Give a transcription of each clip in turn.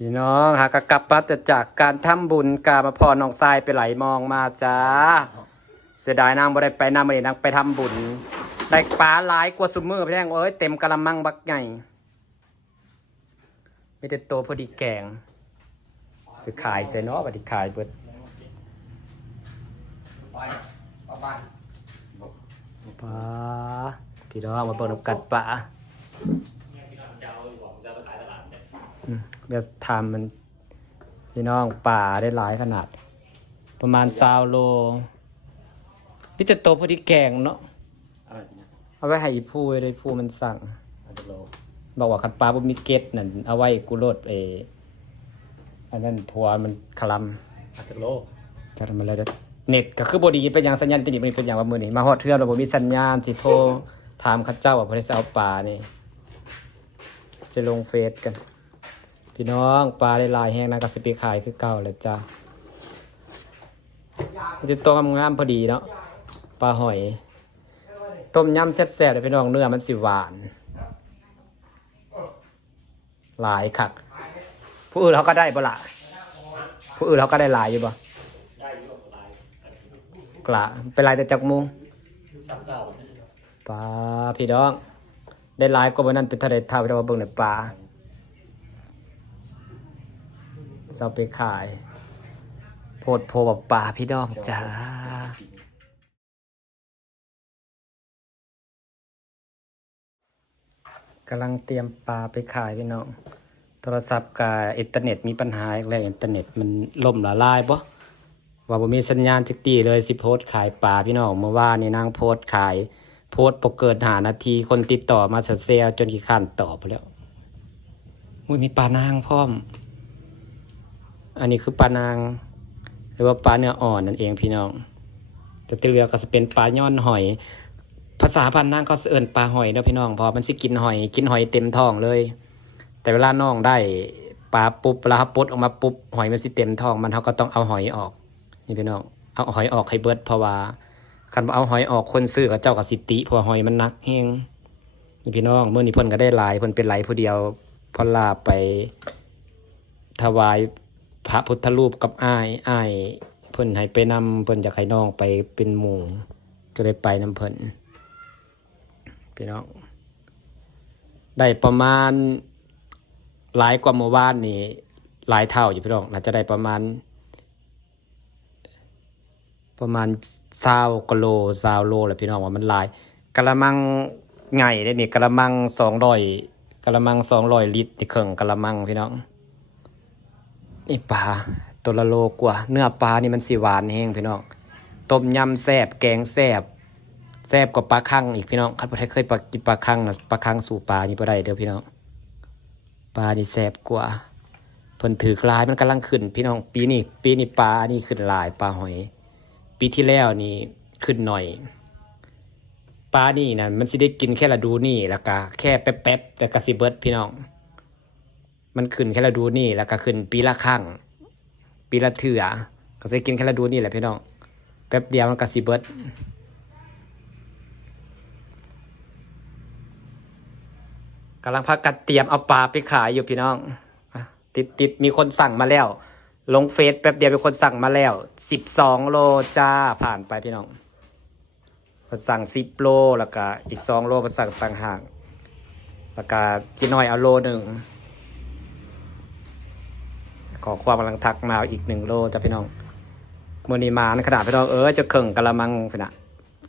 พี่น้องหากกลับมาแต่จากการทำบุญกามาพอน้องทรายไปไหลมองมาจ้าเสียดายนางบ่ได้ไปนางบ่ได้นางไปทำบุญได้ปลาหลายกว่าซุมือพี่แดงเอ้ยเต็มกะละมังบักใหญ่ไม่แต่โตพอดีแกงสิไปขายใส่เนาะบัดนี้ขายเบิดไปเอาบ้านปลาพี่น้องมาเปิดนำกัดปลา อืมเดี๋ยวทำมัน พี่น้องป่าได้หลายขนาด ประมาณซาวโลพี่จะโตพอดีแกงเนาะอะไรนะเอาไว้ให้อีผู้ได้ผู้มันสั่งอาจจะโลบอกว่าคันปลาบ่มีเกล็ดนั่นเอาไว้กูโลดเอออันนั้นพัวมันคลำอาจจะโลจะทำอะไรจะเน็ตก็คือบ่ดีเป็นอย่างสัญญาณอินเทอร์เน็ตมันเป็นอย่างว่ามื้อนี้มาฮอดเทือนแล้วบ่มีสัญญาณสิโทรถามเขาเจ้าว่าบ่ได้สิเอาปลานี่สิลงเฟซกัน พี่น้องปลาลายแห้งนะก็สิไปขายคือเก่าแหละจ้ามันจะตัวงามพอดีเนาะปลาหอย ต้มยำแซ่บๆเลยพี่น้องเนื้อมันสิหวาน หลายคักผู้อื่นเขาก็ได้บ่ละผู้อื่นเขาก็ได้หลายอยู่บ่ได้อยุ่งหลายกละเป็นลายแต่จักมุงซับเก่าปลาพี่น้อง ได้หลายกว่าวันนั้นเป็นทะเลท่าที่เราเบิ่งในปลา เสาไปขาย โพดโพแบบปลาพี่น้องจ้ากำลังเตรียมปลาไปขายพี่น้อง โทรศัพท์กับอินเทอร์เน็ตมีปัญหาอีกแล้วอินเทอร์เน็ตมันล่มละลายบ่ว่าบ่มีสัญญาณจักตีเลยสิโพสขายปลาพี่น้องเมื่อวานนี่นางโพสขาย โพสต์บ่เกินหานาทีคนติดต่อมาเซลจนขี้ข้านตอบแล้วอุ้ยมีปลานางพร้อม อันนี้คือปลานาง หรือว่าปลาเนื้ออ่อนนั่นเองพี่น้องแต่ที่เหลือก็จะเป็นปลาย้อนหอย ภาษาพันธุ์นางเขาเอิ้นปลาหอยเนาะพี่น้องพอมันสิกินหอย กินหอยเต็มท้องเลย แต่เวลาน้องได้ปลาปุ๊บเวลาเขาปดออกมาปุ๊บหอยมันสิเต็มท้อง มันเขาก็ต้องเอาหอยออก นี่พี่น้องเอาหอยออกให้เบิดเพราะว่าคันเอาหอยออกคนซื้อกับเจ้ากับสิติพราะว่าหอยมันนักแฮงนี่พี่น้องเมื่อนี้เพิ่นก็ได้หลายเพิ่นเป็นหลายผู้เดียวพอลาไปถวาย พระพุทธรูปกับอ้ายอ้ายเพิ่นให้ไปนำเพิ่นจะให้น้องไปเป็นหมู่ก็เลยไปนำเพิ่นพี่น้องได้ประมาณหลายกว่าเมื่อวานนี่หลายเท่าอยู่พี่น้องน่าจะได้ประมาณ ประมาณซาวกโลซาวโลแหละพี่น้องว่ามันหลายกะละมังไงได้นี่กะละมังสองร้อยกะละมังสองร้อยลิตรนี่เครื่องกะละมังพี่น้อง นี่ปลาตัวละโลกว่า เนื้อปลานี่มันสิหวานแห้งพี่น้องต้มยำแซ่บแกงแซ่บแซ่บกว่าปลาคั่งอีกพี่น้องคันบ่ได้เคยปลากินปลาคั่งนะปลาคั่งสู่ปลานี่บ่ได้เด้อพี่น้องปลานี่แซ่บกว่าเพิ่นถือกลายมันกำลังขึ้น พี่น้องปีนี้ปีนี้ปลานี่ขึ้นหลายปลาหอย ปีที่แล้วนี่ขึ้นหน่อยปลานี่นะมันสิได้กินแค่ละดูนี่แล้วก็แค่แป๊บๆแล้วก็สิเบิดพี่น้อง มันขึ้นแค่ละดูนี่แล้วก็ขึ้นปีละครั้งปีละเถื่อก็สิกินแค่ละดูนี่แหละพี่น้องแป๊บเดียวมันก็สิเบิดกำลังพักกันเตรียมเอาปลาไปขายอยู่พี่น้องติดติดมีคนสั่งมาแล้ว ลงเฟซแป๊บเดียวมีคนสั่งมาแล้วสิบสองโลจ้าผ่านไปพี่น้องคนสั่งสิบโลแล้วก็อีกสองโลมาสั่งต่างหากแล้วก็กินน้อยเอาโลหนึ่ง ขอความกำลังทักมาอีกหนึ่งโลจ้าพี่น้องมือนีมานขนาดพี่น้องเออจะเข่งกะละมังพี่นะ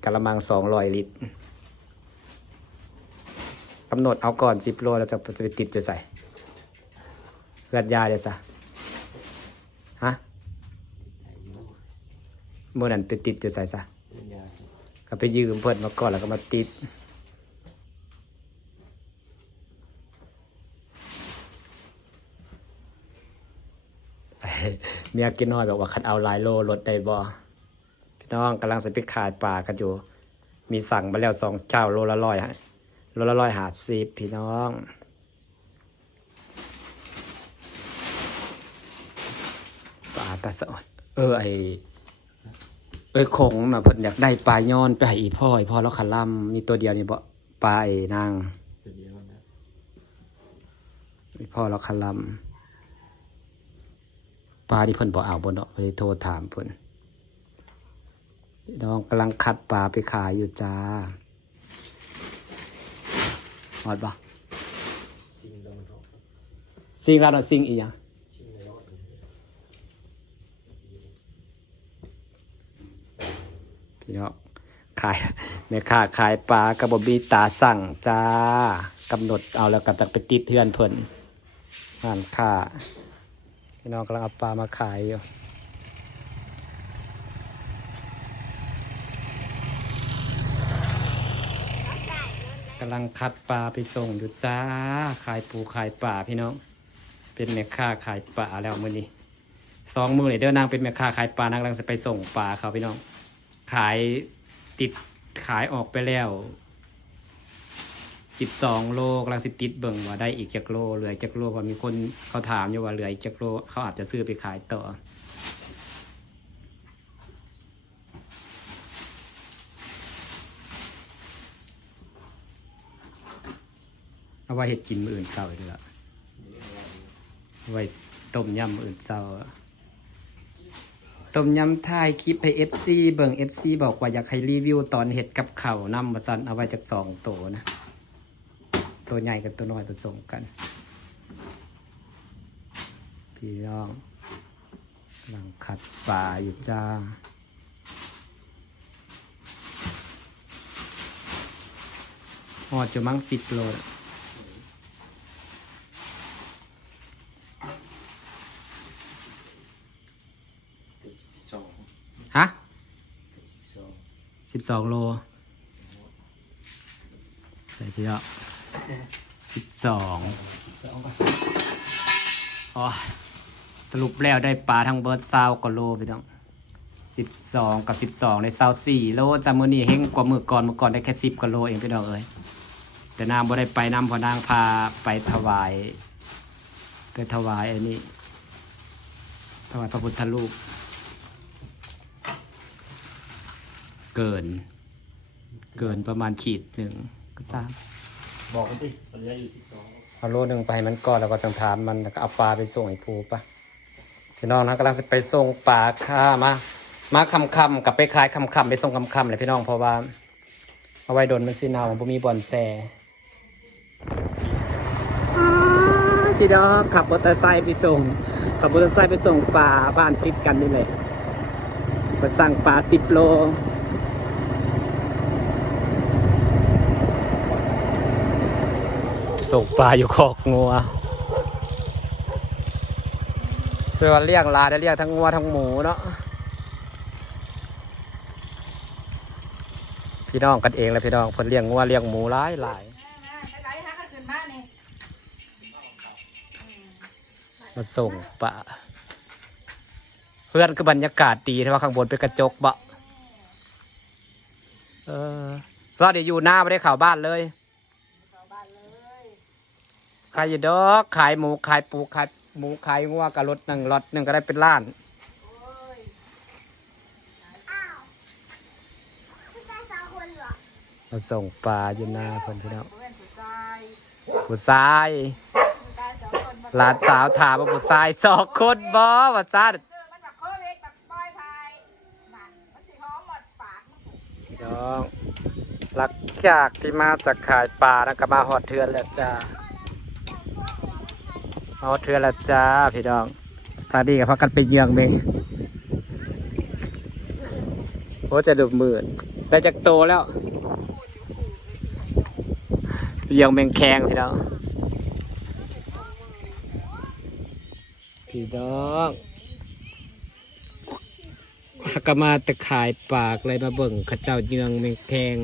กะละมังสองร้อยลิตรกำหนดเอาก่อนสิบโลแล้วจะจะไปติดจะใส่เลือดยาเดี๋ยวจ้ะฮะเมื่อนั้นไปติดอยู่ใส่ซะก็ไปยืมเพิ่อนมาก่อนแล้วก็มาติด เมียกินน้อยบอกว่าคันเอาหลายโลลดได้บ่พี่น้องกำลังจะไปขายปลากันอยู่ มีสั่งมาแล้วสองเจ้าโลละร้อยฮะโลละร้อยหาสิบพี่น้องปลาตาสอดเออไอเอ้ยคงนะเพิ่นอยากได้ปลาย้อนไปให้อีพ่ออีพ่อแล้วขันล่ำมีตัวเดียวนี่บ่ปลาไอ้นางอีพ่อแล้วขันล่ ปลาที่เพิ่นบ่เอาบ่เนาะไปโทรถามเพิ่นน้องกำลังคัดปลาไปขายอยู่จ้าหอดปะซิงดำมันซิงล้วเนาะซิงอีกอย่างชิงในรถพี่น้องขายแม่ค้าขายปลากระบอกบีตาสั่งจ้ากำหนดเอาแล้วก็จะไปติดเทือนเพิ่นร้านค้า พี่น้องกำลังเอาปลามาขายอยู่กำลังคัดปลาไปส่งอยู่จ้า ขายปูขายปลาพี่น้อง เป็นแม่ค้าขายปลาแล้วมื้อนี้สองมือเลยเด้อนางเป็นแม่ค้าขายปลานางกำลังจะไปส่งปลาเขาพี่น้อง ขายติดขายออกไปแล้ว สิบสองโลกำลังสิติดเบิ่งว่าได้อีกจักโลเหลือจักโลว่ามีคนเขาถามอยู่ว่าเหลืออีกจักโลเขาอาจจะซื้อไปขายต่อเอาไว้เห็ดกินมืออื่นเศร้าอีกแล้วไว้ต้มยำมืออื่นเศร้าต้มยำถ่ายคลิปให้ FC เบิ่ง FC บอกว่าอยากให้รีวิวตอนเห็ดกับเข่านำมาสันเอาไว้จากสองตัวนะ ตัวใหญ่กับตัวน้อยผสมกัน พี่น้องกำลังขัดปลาอยู่จ้าหอดจะมั้งสิบโลฮะสิบสองโล ใส่พี่ละ สิบสองสิบสองป่ะอ๋อสรุปแล้วได้ปลาทั้งเบิร์ดซาวกว่าโลพี่น้องสิบสองกับสิบสองในซาวสี่โลจำมือนี้เฮงกว่ามือก่อนมือก่อนได้แค่สิบกว่าโลเองพี่น้องเอ้ยแต่นางบ่ได้ไปนำเพอนางพาไปถวายไปถวายไอ้นี่ถวายพระพุทธรูปเกิน เกินประมาณขีดหนึ่งก็สาม บอกกันดิมันจะอยู่สิบสองเอาโลหนึ่งไปให้มันก่อนแล้วก็ต้องถามมันแล้วก็เอาปลาไปส่งให้ภูปะพี่น้องนะกำลังจะไปส่งปลาค่ามามาคำคำกับไปขายคำคำไปส่งคำคำเลยพี่น้องเพราะว่า เอาไว้โดนมันสิเนาบ่มีบอลแซ่พี่น้องขับมอเตอร์ไซค์ไปส่งขับมอเตอร์ไซค์ไปส่งปลาบ้านติดกันนี่แหละไปสั่งปลาสิบโล ส่งปลาอยู่คอกงัวเพื่อว่าเลี้ยงลาได้เลี้ยงทั้งงัวทั้งหมูเนาะพี่น้องกันเองเลยพี่น้องเพิ่นเลี้ยงงัวเลี้ยงหมูหลายหลายมานี่มาส่งปลาเพื่อนคือบรรยากาศดีแต่ว่าข้างบนเป็นกระจกบะเออสวัสดีอยู่หน้าไม่ได้เข่าวบ้านเลย เข้าบ้านเลย ขายอยู่ดอกขายหมูขายปูขายหมูขายงัวกับรถหนึ่งรถหนึ่งก็ได้เป็นล้านโอ้ยผู้ชายสองคนเหรอมาส่งปลาอยู่หน้าเพิ่นพี่น้องเพื่อนผู้ชายผู้ชายผู้ชายสองคนมาหลานสาวถามว่าผู้ชายสองคนบ่ว่าจ้าเจอมันแบบโควิดแบบปล่อยพายนั่นมันสิหอมหมดปากมันถูกพี่น้องหลังจากที่มาจากขายปลาแล้วก็มาหอดเทือนแล้วจ้ามาห อเทือนแล้วจ้าพี่น้องตาดีกับพักกันไปเยืองเมงโอ้จะดูหมื่นได้จากโตแล้วเยืองเมงแคงพี่น้องพี่น้องก็มาแต่ขายปากเลยมาเบิ่งข้าเจ้าเยืองเมงแคง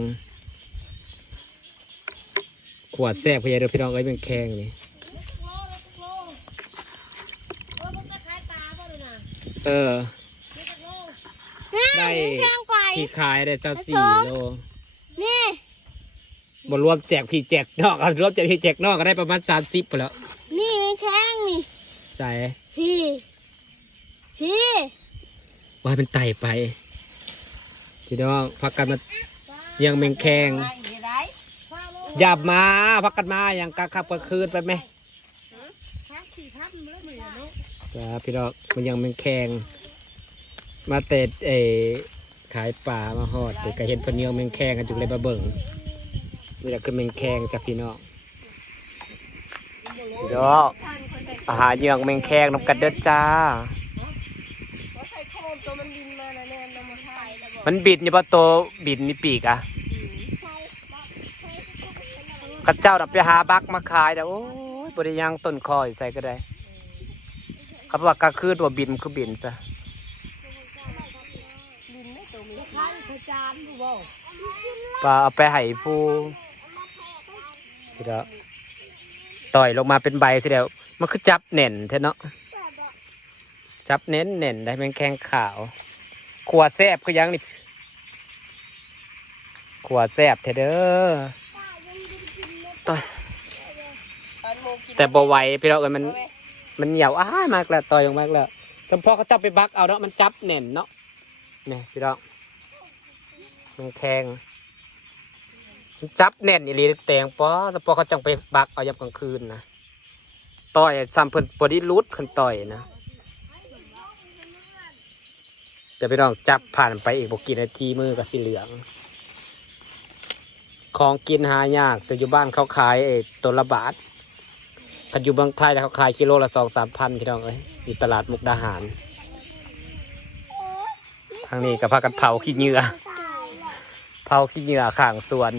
ขวดแซ่บพยายามพี่น้องเอ้เมงแคงนี่ โลโลมันจะขายปลาป่ะดูนะ เออนี่จะโลได้แพงกว่าที่ขายได้สักสี่โลนี่บรวมแจกพี่แจกนอกเอารวมแจกพี่แจกนอกก็ได้ประมาณสามสิบไปแล้วนี่มันแข็งนี่ใส่พี่พี่ว่าให้เป็นไต่ไปพี่น้องพักกันมาเยังเมงแคงมาอีกได้หยับมาพักกันมาอย่างกลางค่ำกลางคืนไปไหม พักสี่พับมันแล้วเหมือนเนาะ จ้าพี่น้องมันยังแมงแคงมาเตะเอขายป่ามาหอดแต่ก็เห็นพนเนียวแมงแคงกันจุเลยมาเบิ่งนี่แหละคือแมงแคงจากพี่น้องพี่น้องอาหารเยื่องแมงแคงน้ำกันเด้อจ้า มันบินมานะแน่นมันไทยแล้วบอกมันบิดนี่ป่ะตัวบิดมีปีกอะข้าเจ้าน่ะไปหาบักมาขายแต่โอ้ยบริยังต้นคอยใส่ก็ได้ เขาบอกว่ากลางคืนตัวบินมันคือบินซะไปลาเอาไปให้ผู้ที่เราต่อยลงมาเป็นใบสิเดียวมันคือจับเน่นแท้เนาะจับเน้นเน่นได้เป็นแข้งขาว ขวดแซบคือยังนี่ขวดแซบเถอะเด้อต่อยแต่บ่ไหวพี่เราเอ้ยมัน มันเหนียวอ้ามากล้วต่อยลงมากล้วสมพอเขาจับไปบักเอาเนาะมันจับเน่นเนาะนี่พี่เรามันแข็งมันจับเน่นอีหลีแตงปอสมพอเขาจังไปบักเอายามกลางคืนนะต่อยซ้ำเพิ่นบอดี้รูดขึ้นต่อยนะเดี๋ยวพี่น้องจับผ่านไปอีกบกี่นาทีมือก็สีเหลือง ของกินหายากแต่อยู่บ้านเขาขายไอ้ตัวละบาท ปัจจุบันไทยแล้วเขาขายกิโลละสองสามพันพี่น้องเอ้ยอยู่ตลาดมุกดาหาร ทางนี้ก็พากันเผาขี้เหงื่อเผาขี้เหงื่อข้างสวน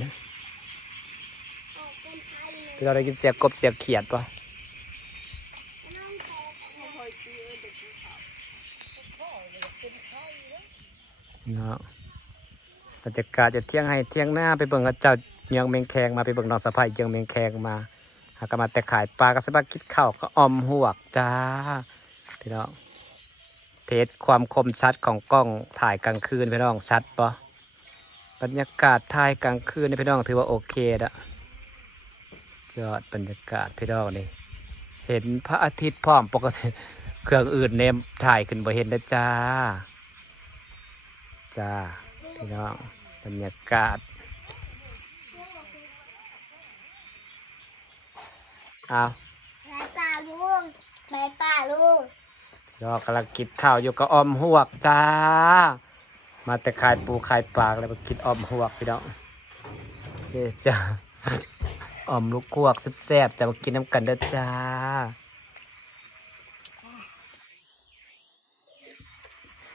พี่เราได้ยินเสียงกบเสียงเขียดปะเนาะบรรยากาศจะเที่ยงให้เที่ยงหน้าไปเบิ่งกับเจ้าเยียงเมงแคงมาไปเบิ่งนองสะพายเยียงเมงแคงมา หากนมาแต่ขายปลาก็สบายกินข้าวก็ออมหวกจ้าพี่น้องเทสความคมชัดของกล้องถ่ายกลางคืนพี่น้องชัดปะบรรยากาศถ่ายกลางคืนนี่พี่น้องถือว่าโอเคละยอดบรรยากาศพี่น้องนี่เห็นพระอาทิตย์พร้อมปกติเครื่องอื่นเนมถ่ายขึ้นบ่เห็นนะจ้า จ้า พี่น้องบรรยากาศ อาไปป่าลุงไปป่าลุงยอกำลังกินข้าวอยู่กับออมหวกจ้า มาแต่ขายปูขายปลาแล้วมากินออมหวกพี่น้องเด้อจ้าออมลูกกวกแซ่บๆจะมากินน้ำกันเด้อจ้า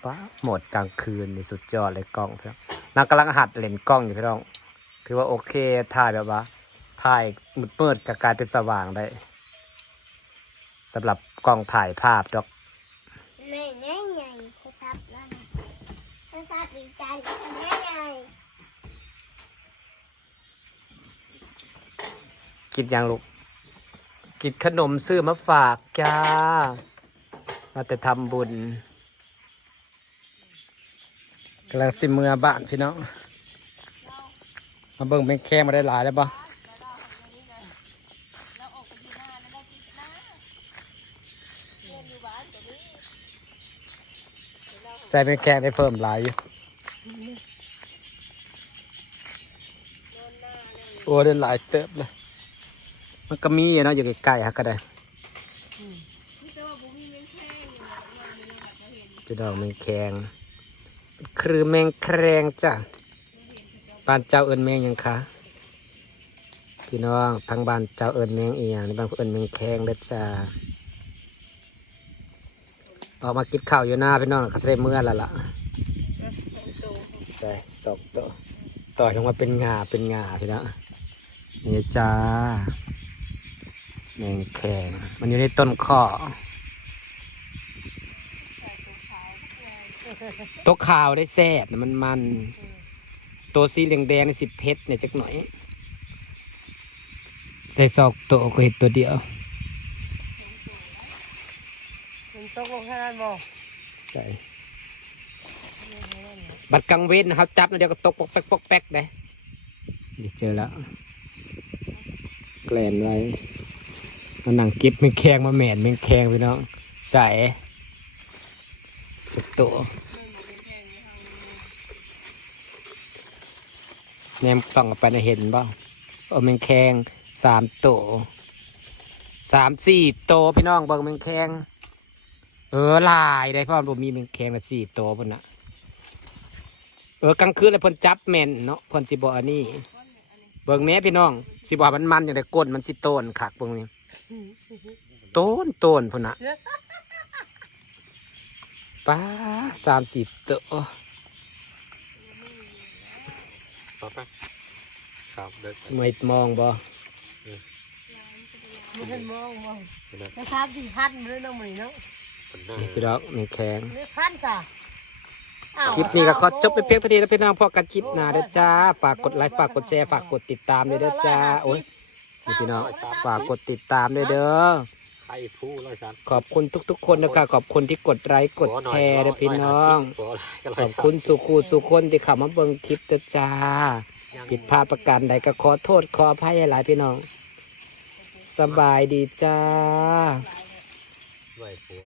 ป้าหมดกลางคืนนี่สุดยอดเลยกล้องพี่น้องนางกำลังหัดเล่นกล้องอยู่พี่น้อง ถือว่าโอเคถ่ายแบบว่า ถ่ายมืดๆกับกลายเป็นสว่างได้สำหรับกล้องถ่ายภาพดอกแม่ง่ใหญ่โทรศัพท์นั่นโทรศัพท์ดีใจแง่ใหญ่กินยังลูกกินขนมซื้อมาฝากจ้า มาแต่ทำบุญกำลังสิเมือบ้านพี่น้องมาเบิ่งเป็นแค่มาได้หลายแล้วปะ ใส่เป็นแค่ได้เพิ่มหลายอยู่โอ้ได้หลายเติบเลย มันก็มีเนาะอยู่ใกล้ๆฮะก็ได้พี่ดอกแมงแคงคือแมงแครงจ้ะบ้านเจ้าเอิญแมงยังคะพี่น้องทางบ้านเจ้าเอิญแมงเอียงในบ้านเอิญแมงแคงเด้อจ้า ออกมากินข้าวอยู่หน้าพี่น้องก็ใส่เมื่อแล้วล่ะได้สองตัวต่อยลงมาเป็นงาเป็นงาพี่น้องนี่จ้าแมงแข็งมันอยู่ในต้นข้อตัวขาวได้แซ่บมันมัน ตัวสีเหลืองแดงในสิบเพชรเนี่ยจักหน่อย ใส่ซอกตัวก็เห็นตัวเดียว มัน ตกลงขนาดบ่ใส่บัดกลางเว้นนะครับจับแล้วเดียวก็ตกปกแป๊กปกแป๊กได้นี่เจอแล้วแกลนไว้มาหนังก็บแมงแคงมาแหมนแมงแคงพี่น้องใส่สุดตัวแนมส่องไปนะเห็นบ่เออแมงแคงสามตัวสามสี่โตพี่น้องเบิ่งแมงแคง เออหลายได้เพราะว่ามีแมงแคงมาสี่ตัวพุ่นน่ะ เออกลางคืนแล้วเพิ่นจับแม่นเนาะเพิ่นสิบ่อันนี้ เบิ่งแม่พี่น้องสิบ่ว่ามันมันอย่างไดก้นมันสิโตนคักเบิ่งนี่โตนโตนพุ่นน่ะป้าสามสิบตัวต่อไปครับเด็กสมัยมองบ่มันเป็นมองมองจะทราบสี่พันเลยน้องมันเนาะค นหน้านี่พี่น้องแมงแคงไม่พันจ้ะอ้าวคลิปนี้ก็ขอจบไปเพียงเท่านี้แล้วพี่น้องพอกันคลิปหน้าเด้อจ้า ฝากกดไลค์ ฝากกดแชร์ ฝากกดติดตามด้วยเด้อจ้า โอ้ยนี่พี่น้อง ฝากกดติดตามด้วยเด้อ ไข่ผู้ร้อยสามขอบคุณทุกๆ คนนะคะขอบคุณที่กดไลค์ กดแชร์ด้วยพี่น้อง ขอบคุณสุขูสุขคนที่เข้ามาเบิ่งคลิปเด้อจ้า ผิดพลาดประการใดก็ขอโทษขออภัยหลายๆพี่น้อง สบายดีจ้าด้วยผัว